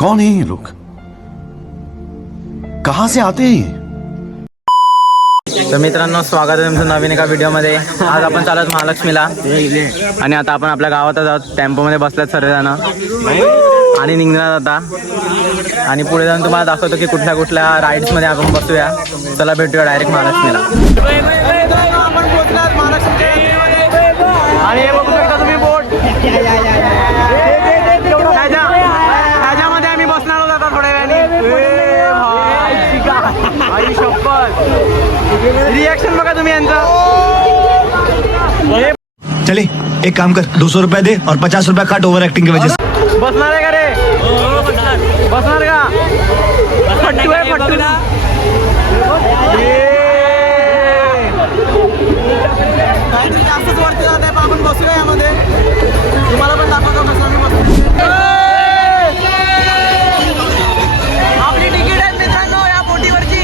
कौन है ये लोग, कहां से आते हैं ये? तर मित्रांनो, स्वागत आहे तुमचं नवीन एका व्हिडिओमध्ये. आज आपण चालत महालक्ष्मीला आणि आता आपण आपल्या गावातच आहोत. टेम्पोमध्ये बसल्यात सर्वजण आणि निघणार आता. आणि पुढे जाऊन तुम्हाला दाखवतो की कुठल्या कुठल्या राईड्समध्ये आपण बसूया. चला भेटूया डायरेक्ट महालक्ष्मीला. आपण पोहोचलात महालक्ष्मीच्या आणि हे बघू शकता तुम्ही बोट. ह्याच्यामध्ये आम्ही बसणार आहोत आता थोड्या वेळाने. आई शपथ, रिएक्शन बघा तुम्ही यांचं. चले एक काम कर, 200 रुपया दे और 50 रुपया काट ओवर एक्टिंग की वजह से. बसणार आहे का रे? बसणार का? फट्टू आहे फट्टू. जास्तच वरती जात आहे, पण आपण बसूया यामध्ये. तुम्हाला पण दाखवतो कसं आम्ही बसतो. आपली तिकीट आहे मित्रांनो या बोटीवरची.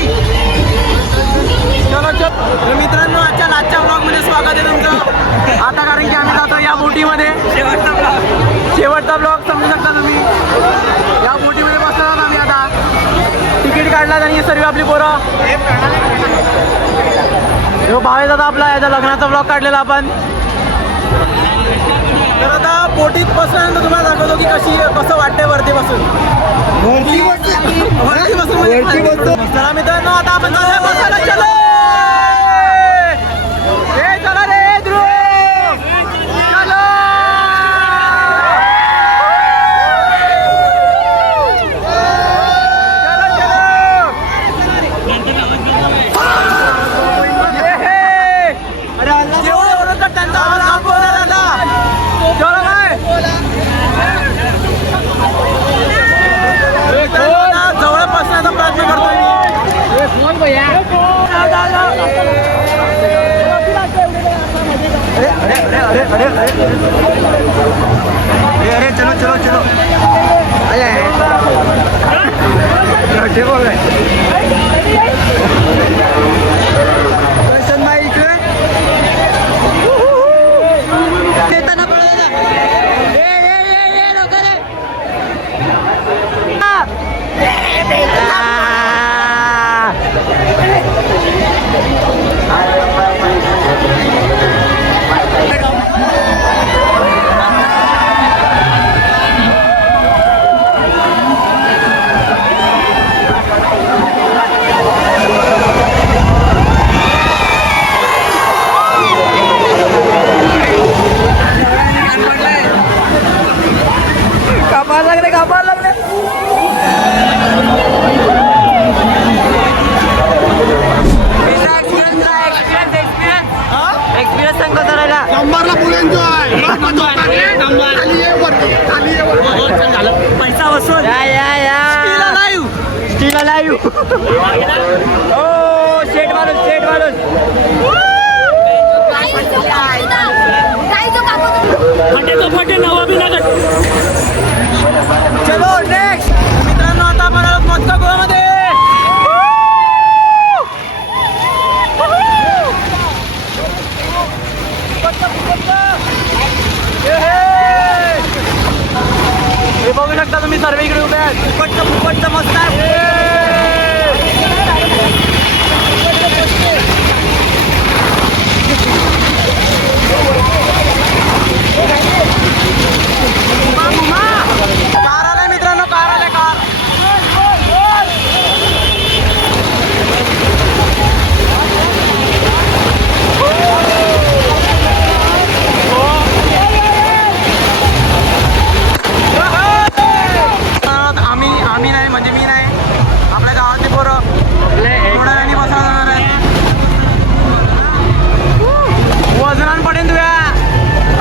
चलो चलो. तर मित्रांनो, आजच्या ब्लॉगमध्ये स्वागत आहे तुमचं. आता कारण की आम्ही जातो या बोटीमध्ये. शेवटचा ब्लॉग समजू शकता तुम्ही. या बोटीमध्ये बसणार आम्ही आता. तिकीट काढलात आणि सर्व आपली पोरं. भावेश दादा आपला याचा लग्नाचा ब्लॉग काढलेला आपण. तर आता बोटीत बसल्यानंतर तुम्हाला दाखवतो की कसं वाटतंय वरती बसून. चला मित्रांनो, आता आपण बसायला चलो. चला रे ध्रुव, चलो. जवळ बसण्याचा प्रयत्न करतोय. अरे चलो चलो चलो. बोल रहे पैसा वसूल. Steel live. ओ शेट माणूस, शेट माणूस. चलो नेक्स्ट. मित्रांनो, आता आपण मोठ्या गोव्यामध्ये. हे बघू शकता तुम्ही, सर्व इकडे उभे आहेत. फुकटचं मस्त आहे. कार आलाय मित्रांनो, कार आलाय. कार आम्ही नाही, म्हणजे मी नाही, आपल्या गावातली पोरं थोड्या वेळाने बसवणार जाणार आहे. वजनान पडेल तुया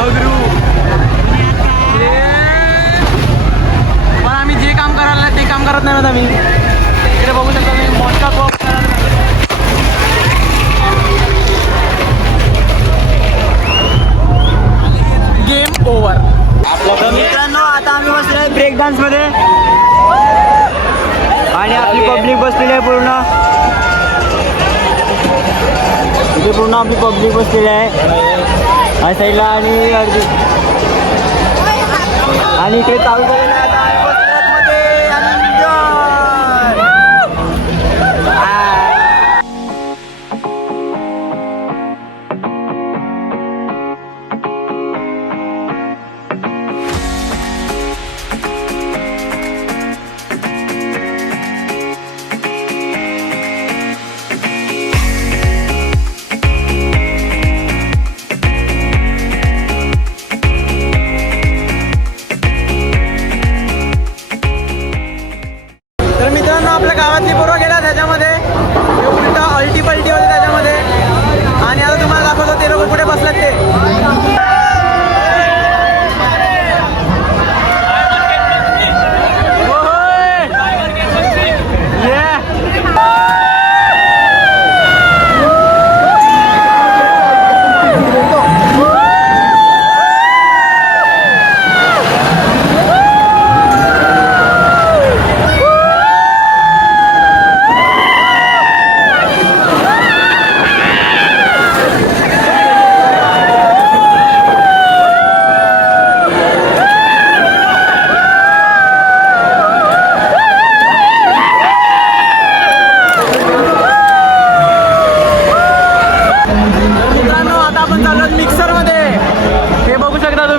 अगरू. पण आम्ही जे काम करायला ते काम करत नाही. आम्ही इकडे बघू शकता मी मोठा बॉक्स. Game over. मित्रांनो, आता आम्ही बसलो आहे ब्रेक डान्स मध्ये आणि आपली पब्लिक बसलेली आहे पूर्ण. इथे पूर्ण आपली पब्लिक बसलेली आहे या साईडला. आणि इकडे चालू झालेलं आहे आता.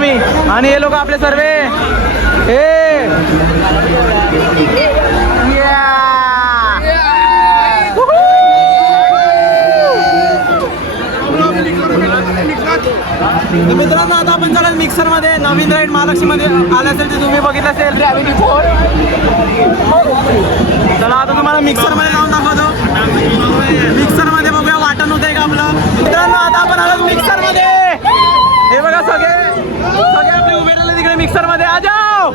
तुम्ही आणि हे लोक आपले सर्व मित्रांनो आता आपण चला मिक्सर मध्ये नवीन राईड महालक्ष्मी मध्ये आला असेल ते तुम्ही बघितलं असेल ग्रॅव्हिटी 4. चला आता तुम्हाला मिक्सर मध्ये जाऊन दाखवतो. मिक्सर मध्ये बघूया वाटण होतंय का आपलं. मित्रांनो आता आपण आलो मिक्सर मध्ये. हे बघा सगळे आपले उभे राहिले तिकडे मिक्सर मध्ये. आ जाओ.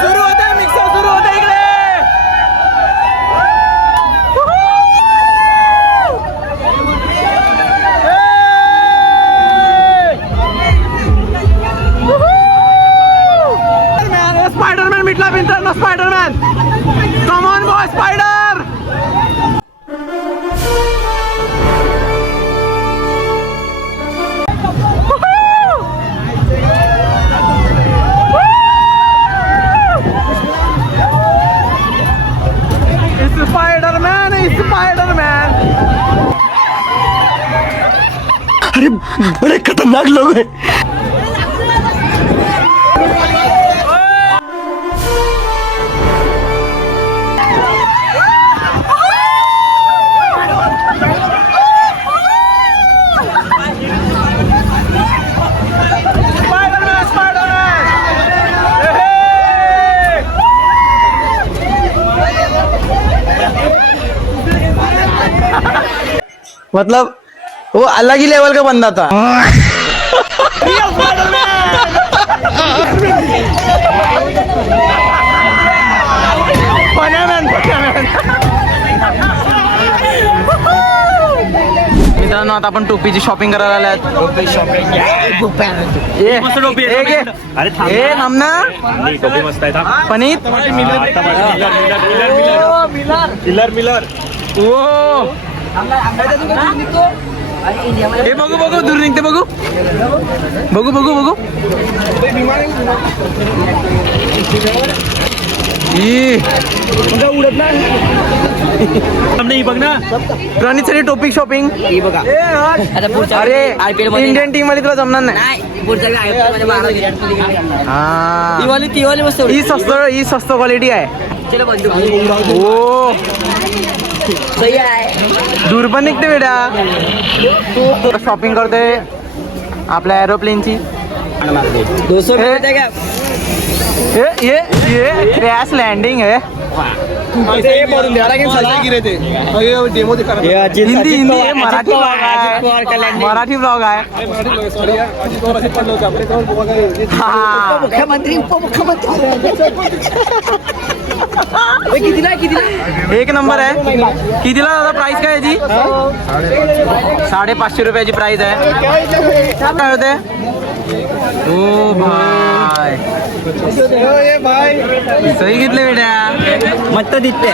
सुरू होतंय मिक्सर सुरू होतंय इकडे. स्पायडरमॅन मिटला मित्रांनो. Spiderman come on boy spider. Spiderman. अरे बड़े खतरनाक लोग हैं. मतलब वो अलग ही लेवल का बंदा था. मित्रांनो आता आपण टोपीची शॉपिंग करायला आल्यात. टोपी शॉपिंग नामना पनीत मिलर. ओ हे बघू दूर निघते बघू. उडत नाही बघ ना. प्रणीतसाठी टोपिक शॉपिंग. अरे इंडियन टीम मध्ये तुला जमणार नाही. ही स्वस्त क्वालिटी आहे. हो दूर पण निघते बेटा. शॉपिंग करतोय आपल्या एरोप्लेनची. ये क्रॅश लँडिंग आहे. हिंदी मराठी ब्लॉग आहे. मुख्यमंत्री एक नंबर आहे. कितीला दादा प्राइस काय याची? 550 रुपयाची प्राइस आहे. काय होते? ओ भाई सही घेतले बेटा. मट्ट दिसते